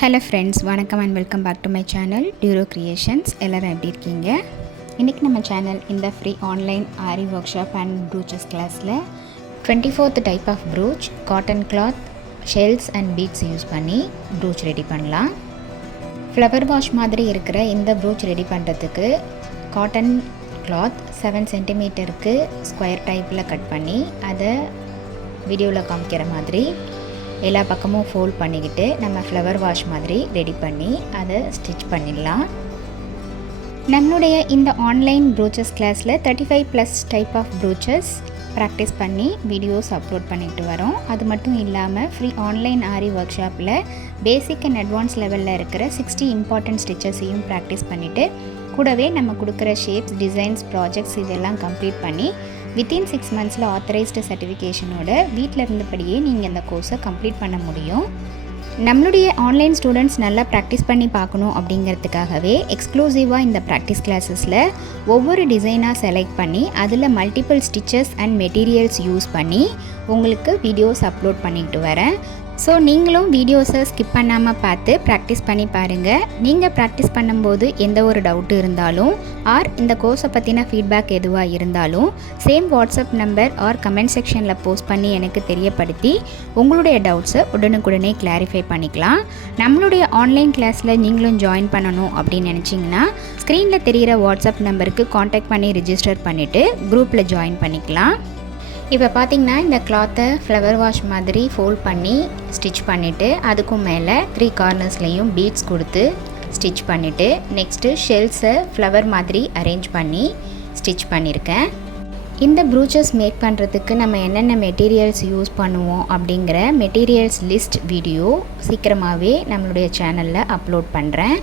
Hello friends, வணக்கம் and welcome back to my channel Duro Creations. எல்லோரும் எப்படி இருக்கீங்க? இன்றைக்கி நம்ம சேனல் இந்த free online aari workshop and brooches கிளாஸில் 24th type of brooch, cotton cloth, shells and beads use பண்ணி ப்ரூச் ரெடி பண்ணலாம். ஃப்ளவர் வாஷ் மாதிரி இருக்கிற இந்த ப்ரூச் ரெடி பண்ணுறதுக்கு காட்டன் கிளாத் 7 சென்டிமீட்டருக்கு ஸ்கொயர் டைப்பில் கட் பண்ணி அதை வீடியோவில் காமிக்கிற மாதிரி எல்லா பக்கமும் ஃபோல்ட் பண்ணிக்கிட்டு நம்ம ஃப்ளவர் வாஷ் மாதிரி ரெடி பண்ணி அதை ஸ்டிச் பண்ணிடலாம். நம்மளுடைய இந்த ஆன்லைன் ப்ரூச்சஸ் கிளாஸில் 35+ டைப் ஆஃப் ப்ரூச்சஸ் ப்ராக்டிஸ் பண்ணி வீடியோஸ் அப்லோட் பண்ணிட்டு வரோம். அது மட்டும் இல்லாமல் ஃப்ரீ ஆன்லைன் ஆரி ஒர்க் ஷாப்பில் பேசிக் அண்ட் அட்வான்ஸ் லெவலில் இருக்கிற 60 இம்பார்ட்டன்ட் ஸ்டிச்சஸையும் ப்ராக்டிஸ் பண்ணிவிட்டு கூடவே நம்ம கொடுக்குற ஷேப்ஸ், டிசைன்ஸ், ப்ராஜெக்ட்ஸ் இதெல்லாம் கம்ப்ளீட் பண்ணி வித்தின் 6 monthஸில் ஆத்தரைஸ்டு சர்டிஃபிகேஷனோட வீட்டில் இருந்தபடியே நீங்கள் இந்த கோர்ஸை கம்ப்ளீட் பண்ண முடியும். நம்மளுடைய ஆன்லைன் ஸ்டூடெண்ட்ஸ் நல்லா ப்ராக்டிஸ் பண்ணி பார்க்கணும் அப்படிங்கிறதுக்காகவே எக்ஸ்க்ளூசிவாக இந்த ப்ராக்டிஸ் கிளாஸஸில் ஒவ்வொரு டிசைனாக செலக்ட் பண்ணி அதில் multiple stitches and materials use பண்ணி உங்களுக்கு வீடியோஸ் அப்லோட் பண்ணிக்கிட்டு வரேன். ஸோ நீங்களும் வீடியோஸை ஸ்கிப் பண்ணாமல் பார்த்து ப்ராக்டிஸ் பண்ணி பாருங்கள். நீங்கள் ப்ராக்டிஸ் பண்ணும்போது எந்த ஒரு டவுட்டு இருந்தாலும் ஆர் இந்த கோர்ஸை பற்றின ஃபீட்பேக் எதுவாக இருந்தாலும் same WhatsApp number or comment செக்ஷனில் போஸ்ட் பண்ணி எனக்கு தெரியப்படுத்தி உங்களுடைய டவுட்ஸை உடனுக்குடனே கிளாரிஃபை பண்ணிக்கலாம். நம்மளுடைய ஆன்லைன் கிளாஸில் நீங்களும் ஜாயின் பண்ணணும் அப்படின்னு நினச்சிங்கன்னா ஸ்க்ரீனில் தெரிகிற வாட்ஸ்அப் நம்பருக்கு காண்டாக்ட் பண்ணி ரிஜிஸ்டர் பண்ணிவிட்டு குரூப்பில் ஜாயின் பண்ணிக்கலாம். இப்போ பார்த்திங்கன்னா இந்த கிளாத்தை ஃப்ளவர் வாஷ் மாதிரி ஃபோல்ட் பண்ணி ஸ்டிச் பண்ணிவிட்டு அதுக்கும் மேலே 3 கார்னர்ஸ்லேயும் பீட்ஸ் கொடுத்து ஸ்டிச் பண்ணிவிட்டு நெக்ஸ்ட்டு ஷெல்ஸை ஃப்ளவர் மாதிரி அரேஞ்ச் பண்ணி ஸ்டிச் பண்ணியிருக்கேன். இந்த ப்ரூச்சஸ் மேக் பண்ணுறதுக்கு நம்ம என்னென்ன மெட்டீரியல்ஸ் யூஸ் பண்ணுவோம் அப்படிங்கிற மெட்டீரியல்ஸ் லிஸ்ட் வீடியோ சீக்கிரமாகவே நம்மளுடைய சேனலில் அப்லோட் பண்ணுறேன்.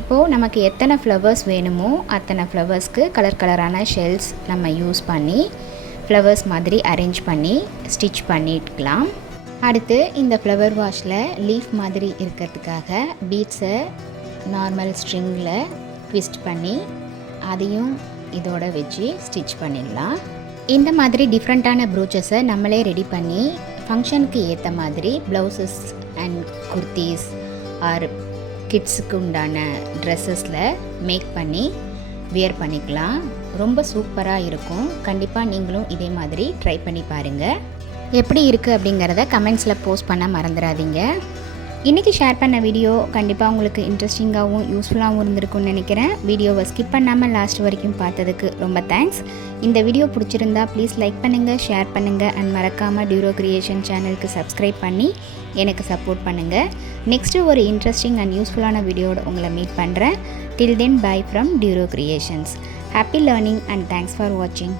இப்போது நமக்கு எத்தனை ஃப்ளவர்ஸ் வேணுமோ அத்தனை ஃப்ளவர்ஸ்க்கு கலர் கலரான ஷெல்ஸ் நம்ம யூஸ் பண்ணி ஃப்ளவர்ஸ் மாதிரி அரேஞ்ச் பண்ணி ஸ்டிச் பண்ணிக்கலாம். அடுத்து இந்த ஃப்ளவர் வாஷில் லீஃப் மாதிரி இருக்கிறதுக்காக பீட்ஸை நார்மல் ஸ்ட்ரிங்கில் ட்விஸ்ட் பண்ணி அதையும் இதோட வச்சு ஸ்டிச் பண்ணிடலாம். இந்த மாதிரி டிஃப்ரெண்ட்டான ப்ரூச்சஸை நம்மளே ரெடி பண்ணி ஃபங்க்ஷனுக்கு ஏற்ற மாதிரி ப்ளவுசஸ் அண்ட் குர்த்தீஸ் ஆர் கிட்ஸுக்கு உண்டான ட்ரெஸ்ஸஸில் மேக் பண்ணி வியர் பண்ணிக்கலாம். ரொம்ப சூப்பராக இருக்கும். கண்டிப்பாக நீங்களும் இதே மாதிரி ட்ரை பண்ணி பாருங்கள். எப்படி இருக்குது அப்படிங்கிறத கமெண்ட்ஸில் போஸ்ட் பண்ண மறந்துடாதீங்க. இன்றைக்கி ஷேர் பண்ண வீடியோ கண்டிப்பாக உங்களுக்கு இன்ட்ரெஸ்டிங்காகவும் யூஸ்ஃபுல்லாகவும் இருந்திருக்கும்னு நினைக்கிறேன். வீடியோவை ஸ்கிப் பண்ணாமல் லாஸ்ட் வரைக்கும் பார்த்ததுக்கு ரொம்ப தேங்க்ஸ். இந்த வீடியோ பிடிச்சிருந்தா ப்ளீஸ் லைக் பண்ணுங்கள், ஷேர் பண்ணுங்கள் அண்ட் மறக்காமல் டியூரோ கிரியேஷன் சேனலுக்கு சப்ஸ்கிரைப் பண்ணி எனக்கு சப்போர்ட் பண்ணுங்கள். நெக்ஸ்ட்டு ஒரு இன்ட்ரெஸ்டிங் அண்ட் யூஸ்ஃபுல்லான வீடியோவோட உங்களை மீட் பண்ணுறேன். Till then, bye from Duro Creations. Happy learning and thanks for watching.